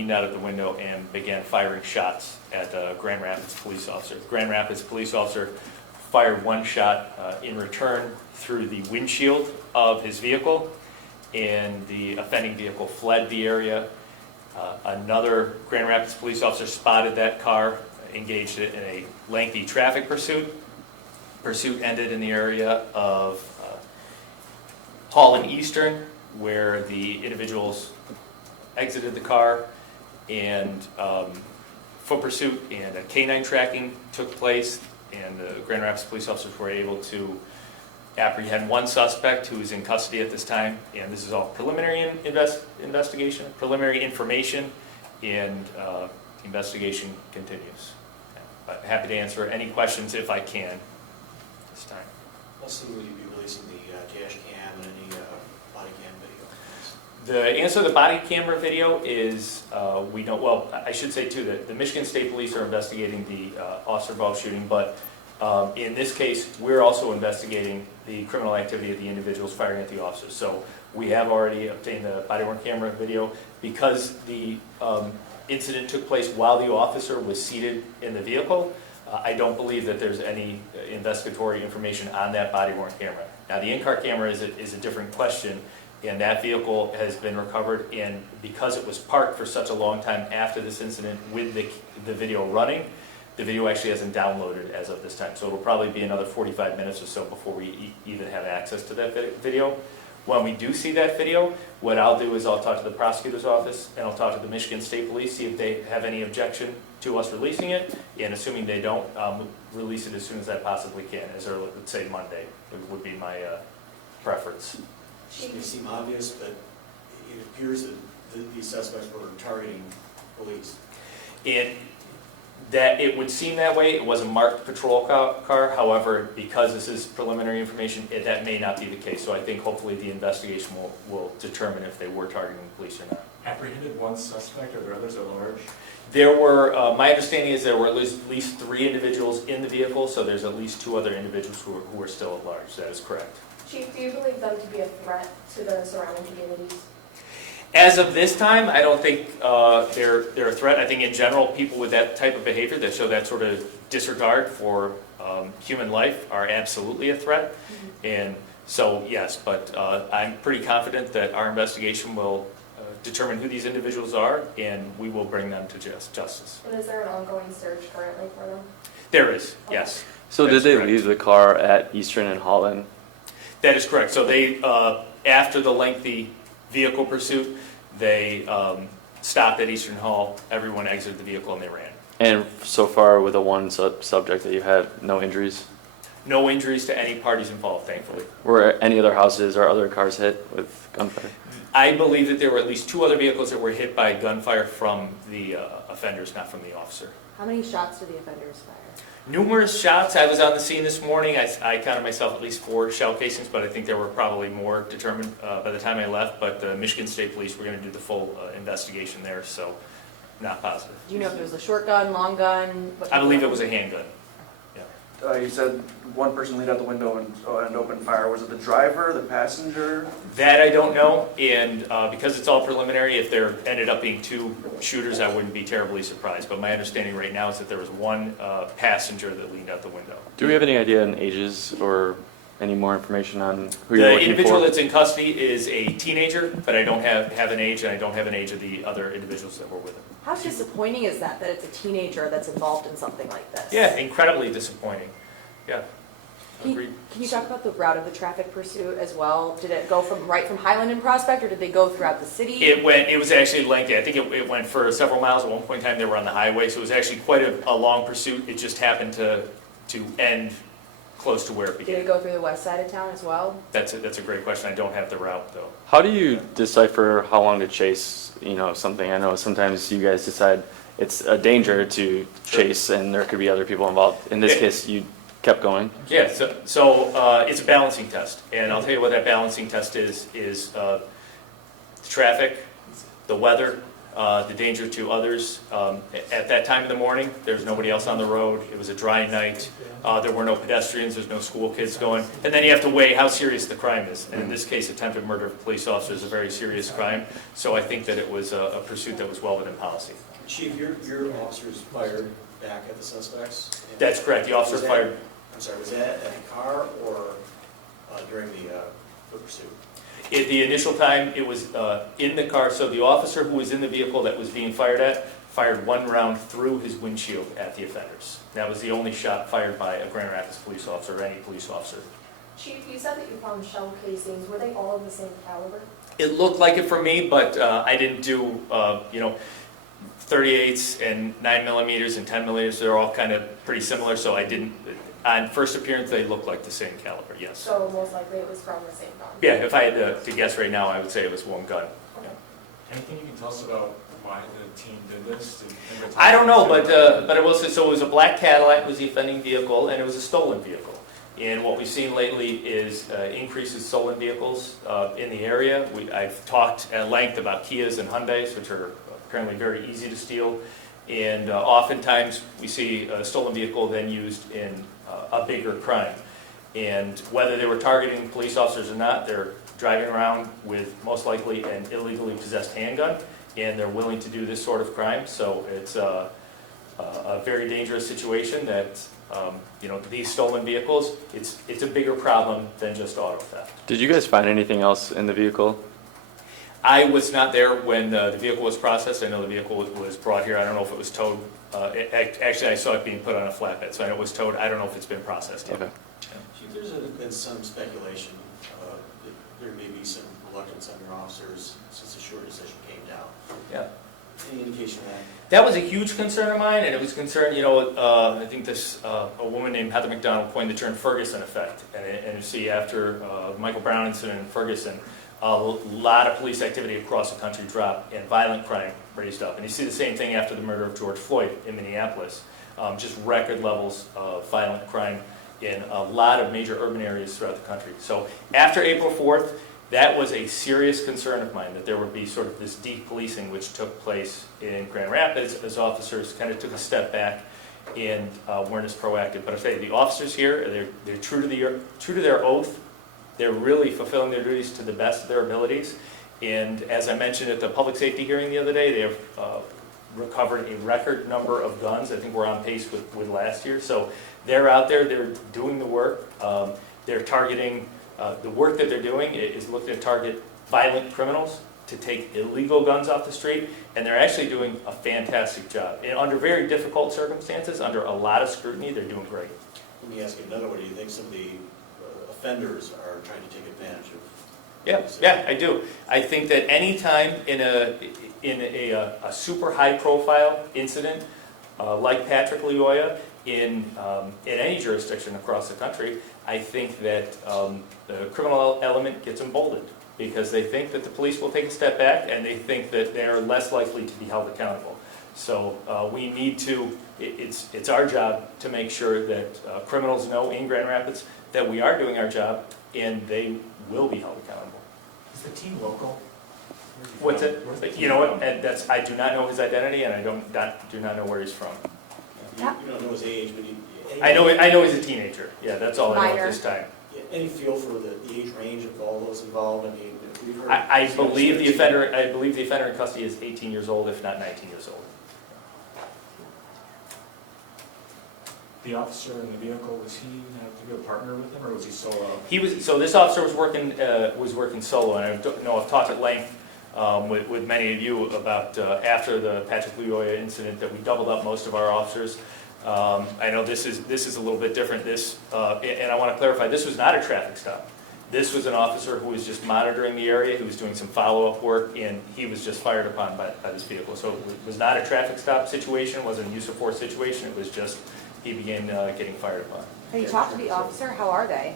leaned out of the window and began firing shots at the Grand Rapids police officer. The Grand Rapids police officer fired one shot in return through the windshield of his vehicle, and the offending vehicle fled the area. Another Grand Rapids police officer spotted that car, engaged it in a lengthy traffic pursuit. Pursuit ended in the area of Hall and Eastern, where the individuals exited the car, and foot pursuit and a canine tracking took place, and the Grand Rapids police officers were able to apprehend one suspect who is in custody at this time, and this is all preliminary investigation, preliminary information, and the investigation continues. But happy to answer any questions if I can this time. Also, will you be releasing the dash cam and any body cam video? The answer to the body camera video is we don't, well, I should say too that the Michigan State Police are investigating the officer-involved shooting, but in this case, we're also investigating the criminal activity of the individuals firing at the officers. So we have already obtained the body-worn camera video. Because the incident took place while the officer was seated in the vehicle, I don't believe that there's any investigatory information on that body-worn camera. Now, the in-car camera is a different question, and that vehicle has been recovered, and because it was parked for such a long time after this incident with the video running, the video actually hasn't downloaded as of this time. So it'll probably be another 45 minutes or so before we even have access to that video. When we do see that video, what I'll do is I'll talk to the prosecutor's office and I'll talk to the Michigan State Police, see if they have any objection to us releasing it, and assuming they don't, release it as soon as I possibly can, as early, let's say Monday, would be my preference. It may seem obvious, but it appears that these suspects were targeting police. And that it would seem that way. It was a marked patrol car. However, because this is preliminary information, that may not be the case. So I think hopefully the investigation will determine if they were targeting the police or not. Apprehended one suspect, are there others at large? There were, my understanding is there were at least 3 individuals in the vehicle, so there's at least 2 other individuals who are still at large. That is correct. Chief, do you believe them to be a threat to the surrounding communities? As of this time, I don't think they're a threat. I think in general, people with that type of behavior that show that sort of disregard for human life are absolutely a threat. Mm-hmm. And so, yes, but I'm pretty confident that our investigation will determine who these individuals are, and we will bring them to justice. And is there an ongoing search currently for them? There is, okay. Yes. So did they correct. leave the car at Eastern and Holland? That is correct. So they, after the lengthy vehicle pursuit, they stopped at Eastern Hall, everyone exited the vehicle, and they ran. And so far with the one subject that you had, no injuries? No injuries to any parties involved, thankfully. Were any other houses or other cars hit with gunfire? I believe that there were at least 2 other vehicles that were hit by gunfire from the offenders, not from the officer. How many shots did the offenders fire? Numerous shots. I was on the scene this morning. I counted myself at least 4 shell casings, but I think there were probably more determined by the time I left. But the Michigan State Police were going to do the full investigation there, so not positive. Do you know if it was a short gun, long gun? I believe it was a handgun. You said one person leaned out the window and opened fire. Was it the driver, the passenger? That I don't know, and because it's all preliminary, if there ended up being 2 shooters, I wouldn't be terribly surprised. But my understanding right now is that there was one passenger that leaned out the window. Do we have any idea on ages or any more information on who you're The looking individual for? that's in custody is a teenager, but I don't have an age, and I don't have an age of the other individuals that were with him. How disappointing is that it's a teenager that's involved in something like this? Yeah, incredibly disappointing. Yeah. Can you talk about the route of the traffic pursuit as well? Did it go right from Highland and Prospect, or did they go throughout the city? It was actually lengthy. I think it went for several miles. At one point in time, they were on the highway, so it was actually quite a long pursuit. It just happened to end close to where it began. Did it go through the west side of town as well? That's a great question. I don't have the route, though. How do you decipher how long to chase, something? I know sometimes you guys decide it's a danger to chase and there could be other people involved. In this case, you kept going? Yeah, so it's a balancing test. And I'll tell you what that balancing test is traffic, the weather, the danger to others. At that time of the morning, there's nobody else on the road. It was a dry night. There were no pedestrians, there's no school kids going. And then you have to weigh how serious the crime is. And in this case, attempted murder of a police officer is a very serious crime. So I think that it was a pursuit that was well within policy. Chief, your officers fired back at the suspects? That's correct, the officer Was that- fired. I'm sorry, was that at the car or during the pursuit? At the initial time, it was in the car, so the officer who was in the vehicle that was being fired at fired one round through his windshield at the offenders. That was the only shot fired by a Grand Rapids police officer or any police officer. Chief, you said that you found shell casings. Were they all of the same caliber? It looked like it for me, but I didn't do, 38s and 9 millimeters and 10 millimeters. They're all kind of pretty similar, so I didn't, on first appearance, they looked like the same caliber, yes. So most likely it was from the same gun? Yeah, if I had to guess right now, I would say it was one gun. Okay. Anything you can tell us about why the team did this? I don't know, but I will say, so it was a black Cadillac was the offending vehicle, and it was a stolen vehicle. And what we've seen lately is increases stolen vehicles in the area. I've talked at length about Kias and Hyundais, which are apparently very easy to steal. And oftentimes we see a stolen vehicle then used in a bigger crime. And whether they were targeting police officers or not, they're driving around with most likely an illegally possessed handgun, and they're willing to do this sort of crime. So it's a very dangerous situation that, these stolen vehicles, it's a bigger problem than just auto theft. Did you guys find anything else in the vehicle? I was not there when the vehicle was processed. I know the vehicle was brought here. I don't know if it was towed. Actually, I saw it being put on a flatbed, so I know it was towed. I don't know if it's been processed yet. Okay. Chief, there's been some speculation that there may be some reluctance on your officers since the short decision came down. Yeah. Any indication of that? That was a huge concern of mine, and it was concern, I think a woman named Heather McDonald coined the term Ferguson effect. And you see after Michael Brown incident in Ferguson, a lot of police activity across the country dropped and violent crime raised up. And you see the same thing after the murder of George Floyd in Minneapolis. Just record levels of violent crime in a lot of major urban areas throughout the country. So after April 4th, that was a serious concern of mine, that there would be sort of this depolicing which took place in Grand Rapids as officers kind of took a step back and weren't as proactive. But I say the officers here, they're true to their oath. They're really fulfilling their duties to the best of their abilities. And as I mentioned at the public safety hearing the other day, they have recovered a record number of guns. I think we're on pace with last year. So they're out there, they're doing the work. They're targeting, the work that they're doing is looking to target violent criminals to take illegal guns off the street. And they're actually doing a fantastic job. And under very difficult circumstances, under a lot of scrutiny, they're doing great. Let me ask you another one. Do you think some of the offenders are trying to take advantage of? Yeah, I do. I think that any time in a super high profile incident like Patrick Leoya in any jurisdiction across the country, I think that the criminal element gets emboldened because they think that the police will take a step back and they think that they're less likely to be held accountable. So we need to, it's our job to make sure that criminals know in Grand Rapids that we are doing our job and they will be held accountable. Is the team local? What's it? Where's the team You know what, from? and I do not know his identity and I do not know where he's from. You don't know his age, but I know he's a teenager. Yeah, that's all I know Minor. at this time. any feel for the age range of all those involved? I mean, we've heard. I believe the offender in custody is 18 years old, if not 19 years old. The officer in the vehicle, was he have to be a partner with him, or was he solo? So this officer was working solo, and I've talked at length with many of you about after the Patrick Leoya incident that we doubled up most of our officers. I know this is a little bit different. And I want to clarify, this was not a traffic stop. This was an officer who was just monitoring the area. He was doing some follow-up work, and he was just fired upon by this vehicle. So it was not a traffic stop situation. It wasn't a use of force situation. It was just he began getting fired upon. Have you talked to the officer? How are they?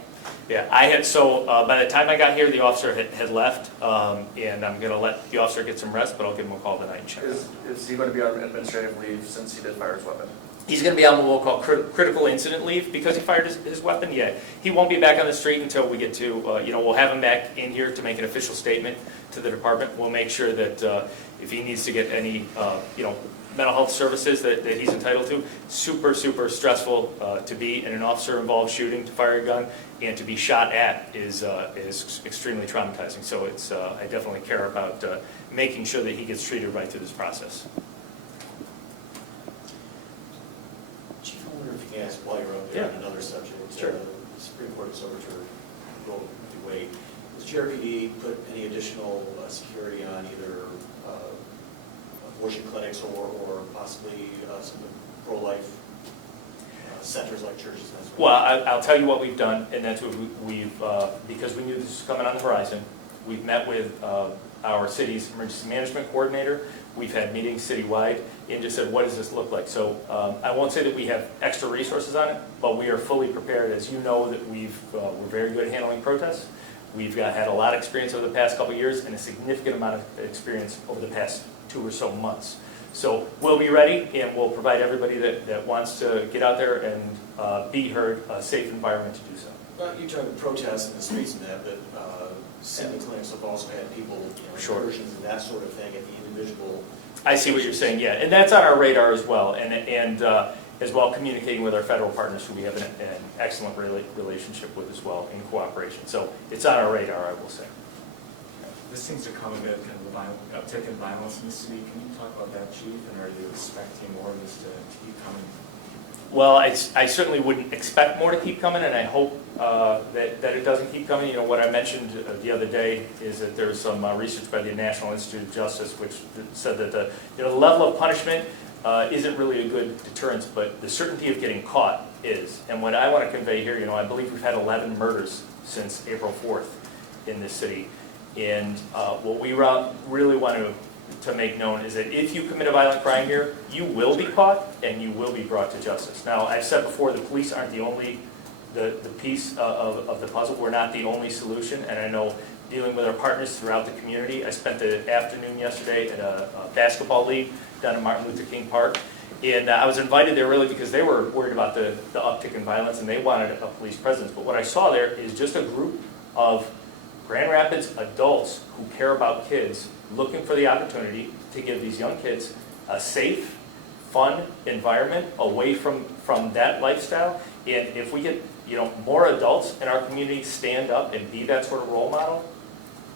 Yeah, I had, so by the time I got here, the officer had left, and I'm gonna let the officer get some rest, but I'll give him a call tonight and check. Is he going to be on administrative leave since he did fire his weapon? He's gonna be on what we'll call critical incident leave because he fired his weapon, yeah. He won't be back on the street until we get to, we'll have him back in here to make an official statement to the department. We'll make sure that if he needs to get any, mental health services that he's entitled to, super stressful to be in an officer-involved shooting, to fire a gun, and to be shot at is extremely traumatizing. So it's, I definitely care about making sure that he gets treated right through this process. Chief, I wonder if you can ask while you're up there on another subject. Sure. The Supreme Court has overturned Roe v. Wade. Does GRPD put any additional security on either abortion clinics or possibly some of the pro-life centers like churches and that sort of thing? Well, I'll tell you what we've done, and that's what we've, because we knew this was coming on the horizon, we've met with our city's emergency management coordinator. We've had meetings citywide and just said, what does this look like? So I won't say that we have extra resources on it, but we are fully prepared. As you know, that we're very good at handling protests. We've had a lot of experience over the past couple of years and a significant amount of experience over the past 2 or so months. So we'll be ready, and we'll provide everybody that wants to get out there and be heard a safe environment to do so. Well, you talk about protests in the streets and that, but city clinics have also had people, Sure. incursions and that sort of thing at the individual. I see what you're saying, yeah, and that's on our radar as well, and as well communicating with our federal partners who we have an excellent relationship with as well in cooperation. So it's on our radar, I will say. This seems to come a bit kind of the uptick in violence in the city. Can you talk about that, Chief? And are you expecting more of this to keep coming? Well, I certainly wouldn't expect more to keep coming, and I hope that it doesn't keep coming. What I mentioned the other day is that there's some research by the National Institute of Justice which said that the level of punishment isn't really a good deterrence, but the certainty of getting caught is. And what I want to convey here, I believe we've had 11 murders since April 4th in this city. And what we really want to make known is that if you commit a violent crime here, you will be caught and you will be brought to justice. Now, I've said before, the police aren't the only the piece of the puzzle. We're not the only solution, and I know dealing with our partners throughout the community. I spent the afternoon yesterday at a basketball league down in Martin Luther King Park, and I was invited there really because they were worried about the uptick in violence and they wanted a police presence. But what I saw there is just a group of Grand Rapids adults who care about kids looking for the opportunity to give these young kids a safe, fun environment away from that lifestyle. And if we get more adults in our community stand up and be that sort of role model,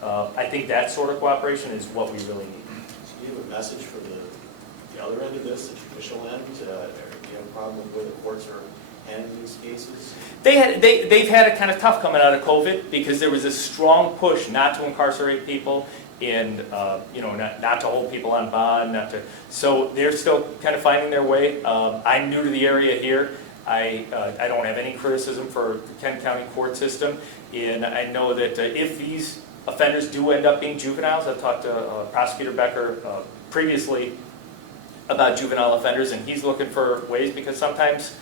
I think that sort of cooperation is what we really need. Do you have a message for the other end of this, the judicial end? Do you have a problem with the way the courts are handling these cases? They've had it kind of tough coming out of COVID because there was a strong push not to incarcerate people and not to hold people on bond, so they're still kind of finding their way. I'm new to the area here. I don't have any criticism for the Kent County court system, and I know that if these offenders do end up being juveniles, I've talked to Prosecutor Becker previously about juvenile offenders, and he's looking for ways because sometimes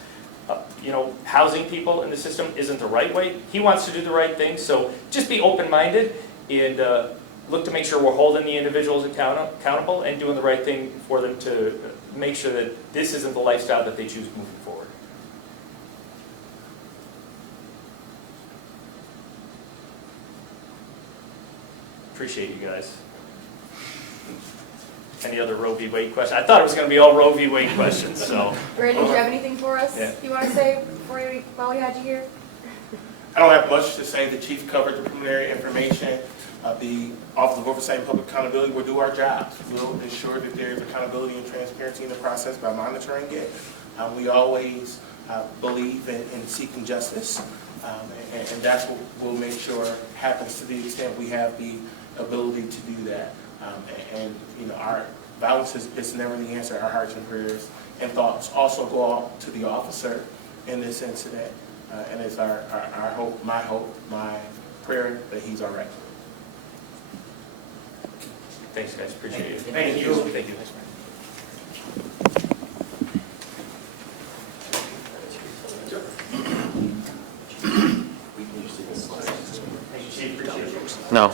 housing people in the system isn't the right way. He wants to do the right thing, so just be open-minded and look to make sure we're holding the individuals accountable and doing the right thing for them to make sure that this isn't the lifestyle that they choose moving forward. Appreciate you guys. Any other Roe v. Wade questions? I thought it was going to be all Roe v. Wade questions, so. Brandon, do you have anything for us Yeah. you want to say while we had you here? I don't have much to say. The chief covered the preliminary information. The Office of Oversight and Public Accountability will do our jobs. We'll ensure that there is accountability and transparency in the process by monitoring it. We always believe in seeking justice, and that's what we'll make sure happens to the extent we have the ability to do that. Our violence is never the answer. Our hearts and prayers and thoughts also go out to the officer in this incident, and it's our hope, my prayer that he's all right. Thanks, guys. Appreciate it. Thank you. Thank you. We can usually No.